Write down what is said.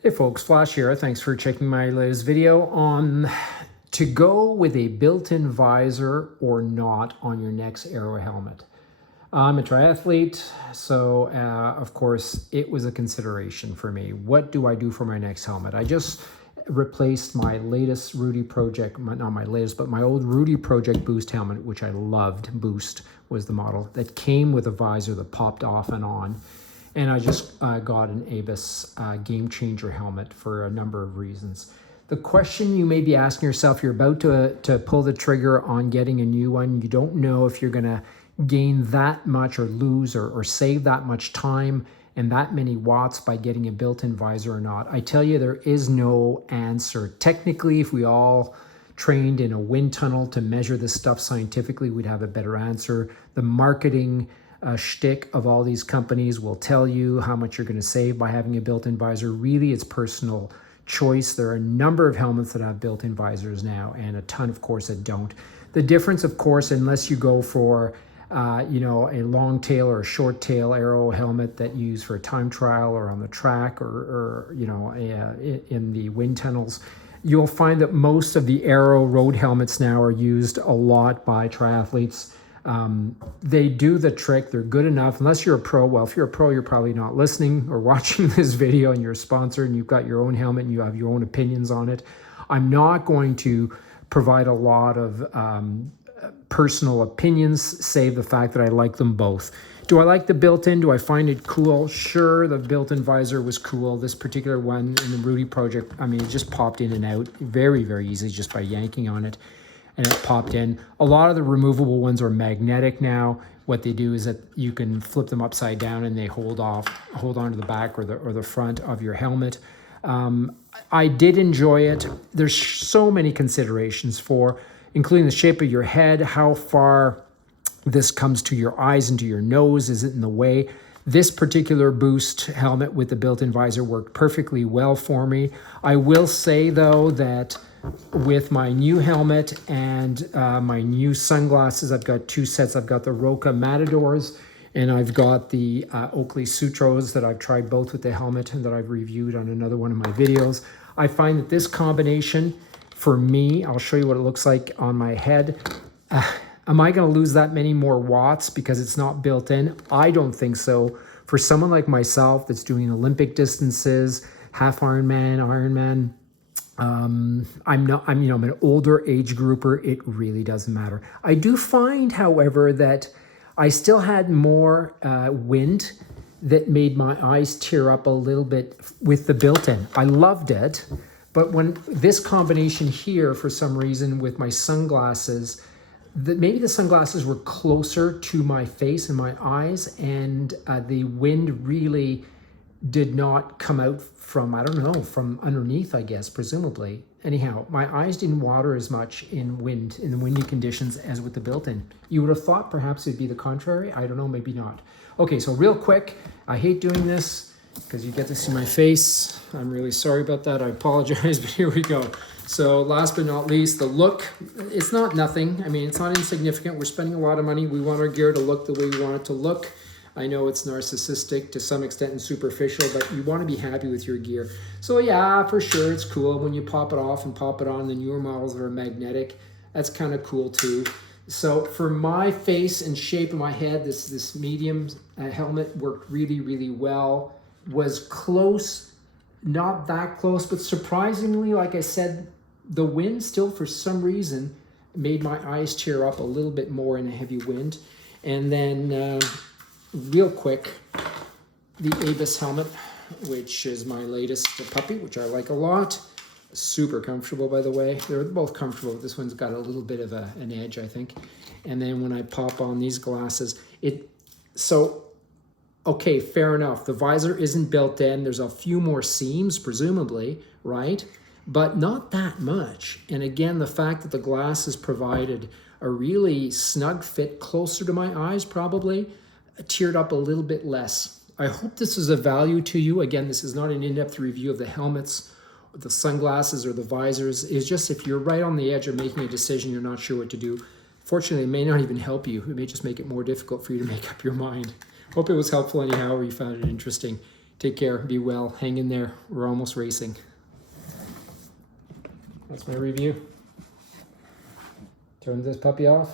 Hey folks, Flash here. Thanks for checking my latest video on to go with a built-in visor or not on your next aero helmet. I'm a triathlete, so of course it was a consideration for me. What do I do for my next helmet? I just replaced my latest Rudy Project, not my latest, but my old Rudy Project Boost helmet, which I loved. Boost was the model that came with a visor that popped off and on. And I just got an Avis Game Changer helmet for a number of reasons. The question you may be asking yourself, you're about to pull the trigger on getting a new one. You don't know if you're gonna gain that much or lose or save that much time and that many watts by getting a built-in visor or not. I tell you, there is no answer. Technically, if we all trained in a wind tunnel to measure this stuff scientifically, we'd have a better answer. The marketing shtick of all these companies will tell you how much you're going to save by having a built-in visor. Really, it's personal choice. There are a number of helmets that have built-in visors now, and a ton, of course, that don't. The difference, of course, unless you go for a long tail or a short tail aero helmet that you use for a time trial or on the track or in the wind tunnels, you'll find that most of the aero road helmets now are used a lot by triathletes. They do the trick. They're good enough. Unless you're a pro, well, if you're a pro, you're probably not listening or watching this video and you're a sponsor and you've got your own helmet and you have your own opinions on it. I'm not going to provide a lot of personal opinions, save the fact that I like them both. Do I like the built-in? Do I find it cool? Sure, the built-in visor was cool. This particular one in the Rudy Project, I mean, it just popped in and out very, very easily just by yanking on it. And it popped in. A lot of the removable ones are magnetic now. What they do is that you can flip them upside down and they hold on to the back or the front of your helmet. I did enjoy it. There's so many considerations including the shape of your head, how far this comes to your eyes and to your nose. Is it in the way? This particular Boost helmet with the built-in visor worked perfectly well for me. I will say though that with my new helmet and my new sunglasses, I've got two sets. I've got the Roca Matadors and I've got the Oakley Sutros that I've tried both with the helmet and that I've reviewed on another one of my videos. I find that this combination, for me, I'll show you what it looks like on my head. Am I going to lose that many more watts because it's not built in? I don't think so. For someone like myself that's doing Olympic distances, half Ironman, I'm an older age grouper. It really doesn't matter. I do find, however, that I still had more wind that made my eyes tear up a little bit with the built-in. I loved it, but when this combination here, for some reason, with my sunglasses, maybe the sunglasses were closer to my face and my eyes, and the wind really did not come out from, I don't know, from underneath, I guess, presumably. Anyhow, my eyes didn't water as much in the windy conditions as with the built-in. You would have thought perhaps it'd be the contrary. I don't know, maybe not. Okay, so real quick, I hate doing this because you get to see my face. I'm really sorry about that. I apologize, but here we go. So last but not least, the look. It's not nothing. I mean, it's not insignificant. We're spending a lot of money. We want our gear to look the way we want it to look. I know it's narcissistic to some extent and superficial, but you want to be happy with your gear. So yeah, for sure, it's cool when you pop it off and pop it on. The newer models that are magnetic, that's kind of cool too. So for my face and shape of my head, this medium helmet worked really, really well. Was close, not that close, but surprisingly, like I said, the wind still for some reason made my eyes tear up a little bit more in a heavy wind. And then real quick, the Avis helmet, which is my latest puppy, which I like a lot. Super comfortable, by the way. They're both comfortable, but this one's got a little bit of an edge, I think. And then when I pop on these glasses, okay, fair enough. The visor isn't built in. There's a few more seams, presumably, right? But not that much. And again, the fact that the glasses provided a really snug fit closer to my eyes, probably, teared up a little bit less. I hope this is of value to you. Again, this is not an in-depth review of the helmets, the sunglasses, or the visors. It's just if you're right on the edge of making a decision, you're not sure what to do. Fortunately, it may not even help you. It may just make it more difficult for you to make up your mind. Hope it was helpful anyhow, or you found it interesting. Take care, be well, hang in there. We're almost racing. That's my review. Turn this puppy off.